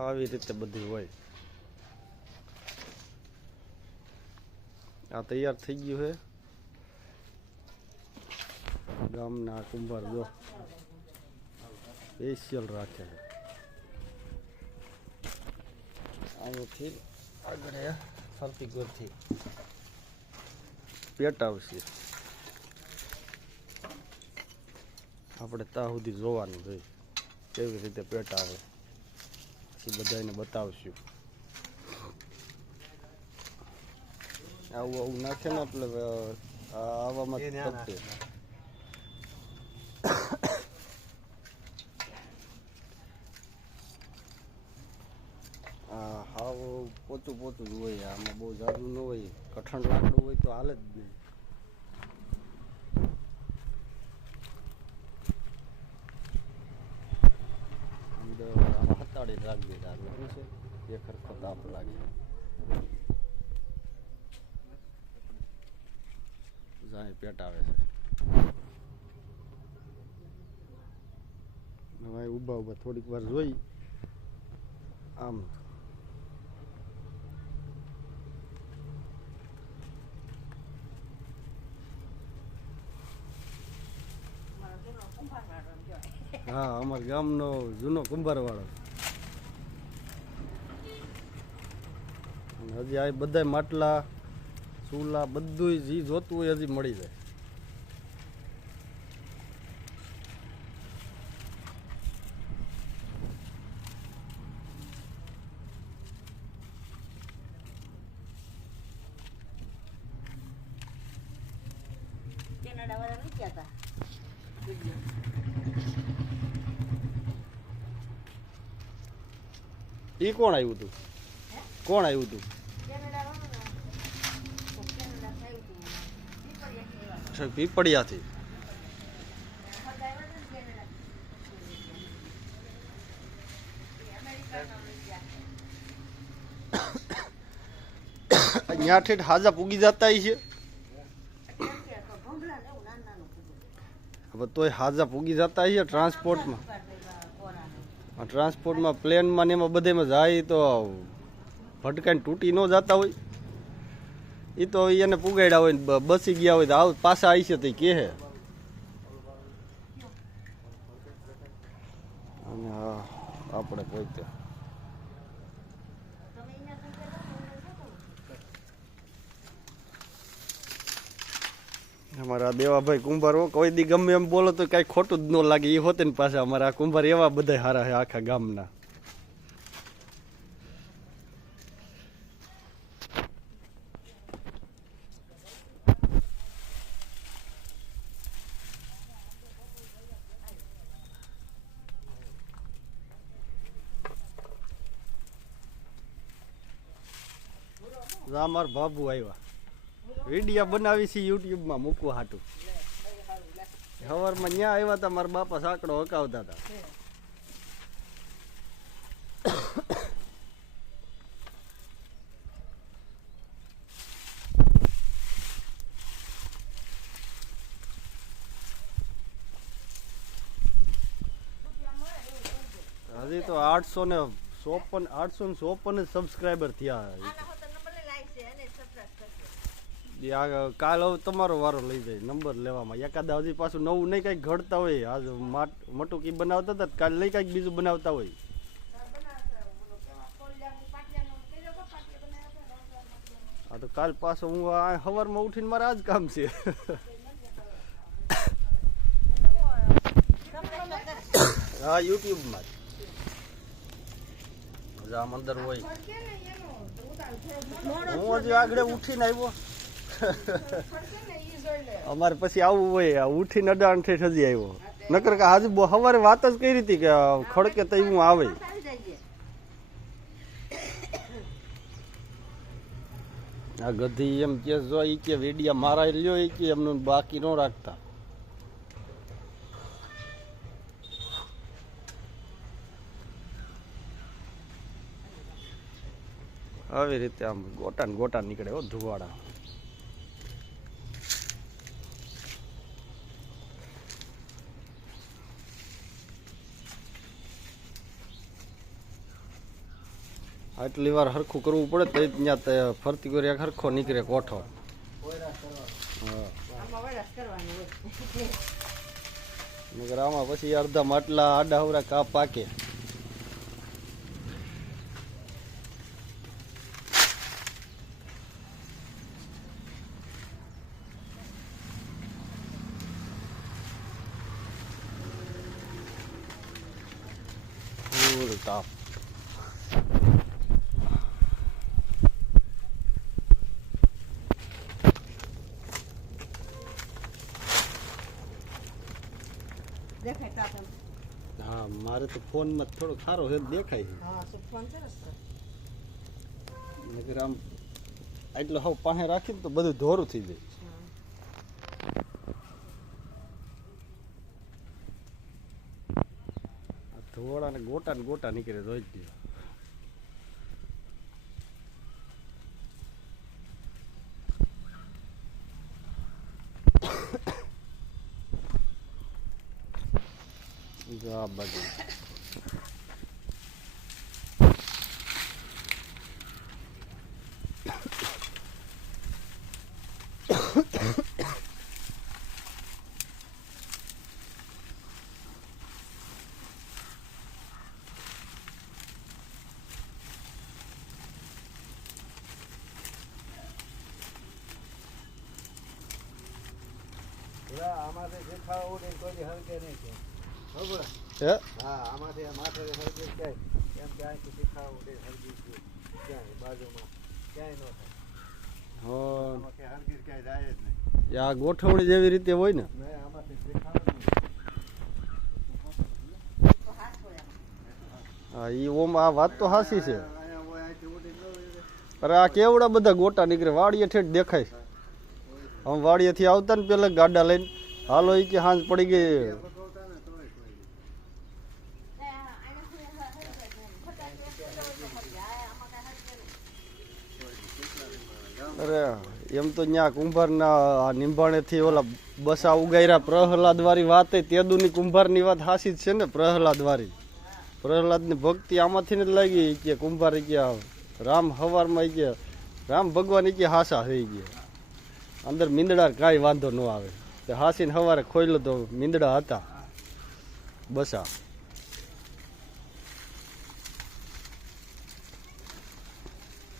આવી રીતે બધું હોય. આ તૈયાર થઈ ગયું છે. ગામના કુંભાર જો સ્પેશિયલ રાખે છે. અહીંથી આગળ ફરતી ગોરથી પેટ આવશે. આપણે ત્યાં સુધી જોવાનું જોઈએ કેવી રીતે પેટ આવે, પછી બધાને બતાવશું. આવું આવું નાખે ને એટલે આવામાં તપતે. હાવ પોચું પોચું જ હોય, આમાં બહુ જાડું ન હોય. કઠણ લાકડું હોય તો હાલે જ નહીં. અંદર આમાં હતાડી રાખી દીધા એટલે શું છે, એક ખરખો તાપ લાગે. જાય પેટ આવે છે. હવે ઊભા ઊભા થોડીક વાર જોઈ આમ. હા, અમારા ગામનો જૂનો કુંભાર વાળો. હજી આ બધા માટલા ચૂલા બધું જે જોતું હોય હજી મળી જાય. ઈ કોણ આવ્યું હતું? કોણ આવ્યું હતું? પીપળિયાથી. અહીંયા ઠેઠ હાજા પૂગી જતા છે. હવે તોય હાજા પૂગી જતા છે ટ્રાન્સપોર્ટમાં. ટ્રાન્સપોર્ટમાં પ્લેનમાં ને એમાં બધેમાં જાય તો ભટકાઈને તૂટી ન જતા હોય. એ તો એને પુગાડ્યા હોય ને બસી ગયા હોય તો આવ પાછા આવી છે તો કહે. અને હા આપણે પોતે અમારા દેવાભાઈ કુંભાર કોઈ દી ગમે એમ બોલો તો કઈ ખોટું જ ન લાગે. એ હોતે ને પાછા અમારા કુંભાર એવા બધા સારા છે આખા ગામના. અમારા બાબુ આવ્યા વિડીયો બનાવી છે યુટ્યુબમાં મૂકવા હાટું. સવારમાં ત્યાં આવ્યા હતા, મારા બાપા સાંકડો હકાવતા હતા. હજી તો 854 સબસ્ક્રાઈબર થયા. કાલ હવે તમારો વારો લઈ જાય નંબર લેવામાં. એકાદ હજી પાછું નવું નહીં કંઈક ઘડતા હોય. આજ મટુકી બનાવતા હતા, કાલ નહીં કંઈક બીજું બનાવતા હોય. હા તો કાલ પાછો હું સવારમાં ઉઠીને મારે આ જ કામ છે. હા યુટ્યુબમાં જ આમ અંદર હોય. હું હજી આગળ ઉઠીને આવ્યો. અમારે પછી આવવું હોય, ઉઠીને અડાણ ઠેઠ હજી આવ્યો. નકર કે આજે સવારે વાત જ કરી હતી કે ખડકે તો હું આવે. આ ગધી એમ કે જો ઈ કે વેડિયા મારા લ્યો ઈ કે એમનું બાકી ન રાખતા. આવી રીતે આમ ગોટા ને ગોટા નીકળે હો ધુવાડા. આટલી વાર હરખું કરવું પડે તો ત્યાં ફરતી કરી હરખો નીકળે કોઠો. મગર આમાં પછી અડધા માટલા આડા હવરા કાપ પાકે. તાપ હા મારે તો ફોન માં થોડો સારો હે દેખાય છે. આમ એટલો હવે પાસે રાખીને તો બધું ધોરું થઈ જાય. ધોળા ને ગોટા નીકળે રોજ દી. આ બાજુ આમાંથી શીખાવું નહીં કોઈ હલકે નહીં છે. હા આમાંથી માથે હલકે જાય એમ ક્યાંય શીખાવું નહીં હલકી છે ક્યાંય બાજુમાં ક્યાંય ન થાય. હલકી ક્યાંય જાય જ નહીં. આ ગોઠવણી જેવી રીતે હોય ને આમાંથી શીખાવું હા ઈ ઓમ આ વાત તો હાસી છે. અરે આ કેવડા બધા ગોટા નીકળે વાડીએ ઠેઠ દેખાય. આમ વાડીએથી આવતા ને પેલા ગાડા લઈને હાલો ઈ કે હાંજ પડી ગઈ. અરે એમ તો ત્યાં કુંભારના નિંભાણેથી ઓલા બસા ઉગાયરા પ્રહલાદ વાળી વાત તેદુની કુંભારની વાત હાસી જ છે ને. પ્રહલાદની ભક્તિ આમાંથી જ લાગી કે કુંભાર કે રામ હવારમાં કે રામ ભગવાન કે હાસા થઈ ગયા. અંદર મીંદડા કાંઈ વાંધો ન આવે. હાસીને સવારે ખોઈલો તો મીંદડા હતા બસા.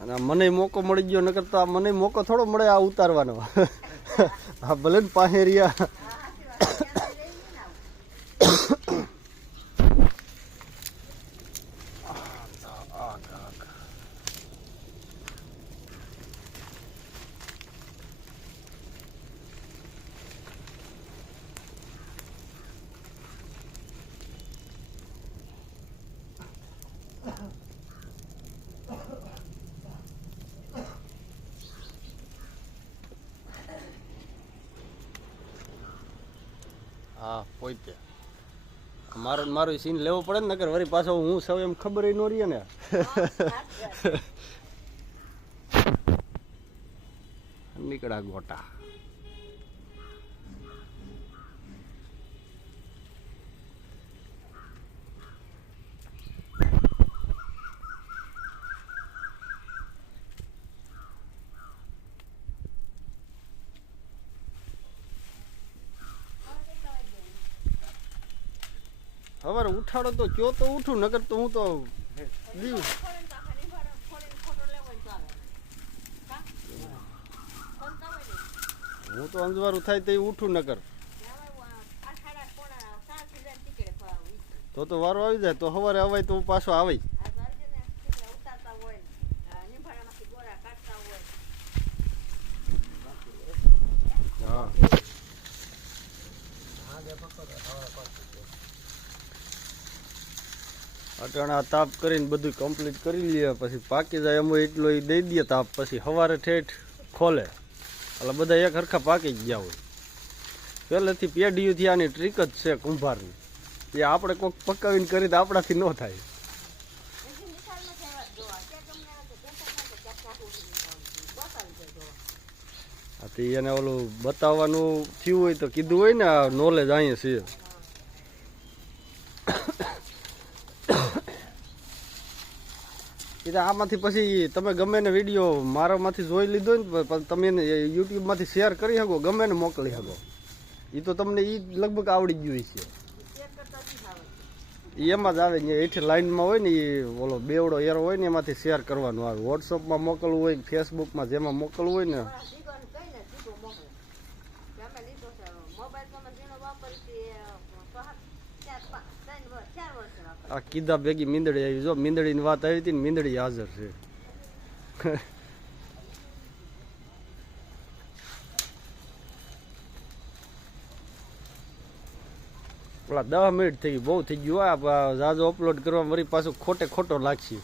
અને મને મોકો મળી ગયો, નકર તો મને મોકો થોડો મળે આ ઉતારવાનો. આ ભલે ને પાસે રહ્યા. હા પોતે મારું સીન લેવો પડે ને, નકર વળી પાછો હું સૌ એમ ખબર ન રહી ને. નીકળા ગોટા. સવારે ઉઠાડો તો કયો તો ઉઠું, નકર તો હું તો હું તો અંજવારું થાય તો ઉઠું, નકર તો વારો આવી જાય તો સવારે અવાય તો પાછો આવે. હા અટાણા તાપ કરીને બધું કમ્પ્લીટ કરી લઈએ, પછી પાકી જાય એમ એટલો એ દઈ દઈએ તાપ, પછી સવારે ઠેઠ ખોલે એટલે બધા એક હરખા પાકી જ ગયા હોય. પહેલેથી પેઢીઓથી આની ટ્રીક જ છે કુંભારની, એ આપણે કોઈક પકાવીને કરી તો આપણાથી ન થાય. એને ઓલું બતાવવાનું થયું હોય તો કીધું હોય ને આ નોલેજ અહીંયા છે. એ તો આમાંથી પછી તમે ગમે ને વિડીયો મારામાંથી જોઈ લીધો ને પછી તમે એને યુટ્યુબમાંથી શેર કરી શકો, ગમે ને મોકલી શકો. એ તો તમને એ લગભગ આવડી ગયું છે. એમાં જ આવે ને એથી લાઈનમાં હોય ને એ ઓલો બેવડો એરો હોય ને એમાંથી શેર કરવાનું આવે. વોટ્સઅપમાં મોકલવું હોય, ફેસબુકમાં જેમાં મોકલવું હોય ને. આ કીધા ભેગી મીંદડી આવી. જો મીંદડીની વાત આવી હતી ને, મીંદડી હાજર છે. ઓલા 10 મિનિટ થઈ ગઈ, બહુ થઈ ગયું. આ જાજો અપલોડ કરવા વળી પાછું ખોટે ખોટો લાગશે.